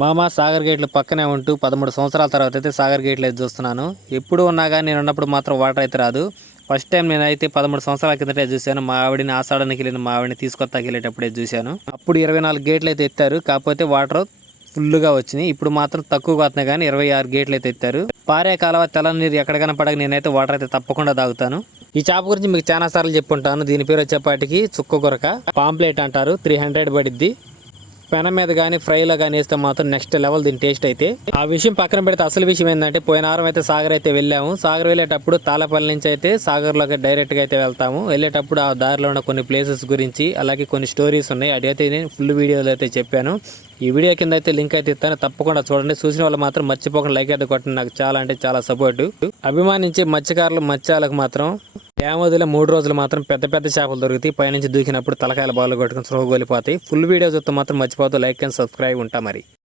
మామ సాగర్ గేట్లు పక్కనే ఉంటూ 13 సంవత్సరాల తర్వాత అయితే సాగర్ గేట్లు అయితే చూస్తున్నాను. ఎప్పుడు ఉన్నా కానీ నేను ఉన్నప్పుడు మాత్రం వాటర్ అయితే రాదు. ఫస్ట్ టైం నేనైతే 13 సంవత్సరాల కిందటే చూశాను. మా ఆవిడని ఆషాఢానికి వెళ్ళిన మా ఆవిడని తీసుకొస్తాకి వెళ్ళేటప్పుడే చూశాను. అప్పుడు 24 గేట్లు అయితే ఎత్తారు. కాకపోతే వాటర్ ఫుల్గా వచ్చినాయి. ఇప్పుడు మాత్రం తక్కువగా వస్తున్నాయి కానీ 26 గేట్లు అయితే ఎత్తారు. పారే కాలువ తెల్ల నీరు ఎక్కడికైనా పడక నేనైతే వాటర్ అయితే తప్పకుండా తాగుతాను. ఈ చేప గురించి మీకు చాలా సార్లు చెప్పుంటాను. దీని పేరు వచ్చేపాటికి చుక్క కొరక, పాంప్లెట్ అంటారు. 300 పడిద్ది. పెనం మీద కానీ ఫ్రైలో కానీ వేస్తే మాత్రం నెక్స్ట్ లెవెల్ దీని టేస్ట్ అయితే. ఆ విషయం పక్కన పెడితే అసలు విషయం ఏంటంటే పోయిన వారం అయితే సాగర్ అయితే వెళ్ళాము. సాగర్ వెళ్ళేటప్పుడు తాళపల్లి నుంచి అయితే సాగర్లోకి డైరెక్ట్గా అయితే వెళ్తాము. వెళ్ళేటప్పుడు ఆ దారిలో ఉన్న కొన్ని ప్లేసెస్ గురించి అలాగే కొన్ని స్టోరీస్ ఉన్నాయి. అదైతే నేను ఫుల్ వీడియోలో అయితే చెప్పాను. ఈ వీడియో కింద అయితే లింక్ అయితే ఇస్తాను, తప్పకుండా చూడండి. చూసిన వాళ్ళు మాత్రం మర్చిపోకుండా లైక్ అయితే కొట్టండి. నాకు చాలా అంటే చాలా సపోర్టు. అభిమానించే మత్స్యకారులు మత్స్యాలకు మాత్రం డ్యామోదిలో 3 రోజులు మాత్రం పెద్ద పెద్ద చేపలు దొరుకుతాయి. పైనుంచి దూకినప్పుడు తలకాయల బాలు కొట్టుకుని స్లోగోలిపోతాయి. ఫుల్ వీడియో చూస్తే మాత్రం మర్చిపోతూ లైక్ అండ్ సబ్స్క్రైబ్ ఉంటా మరి.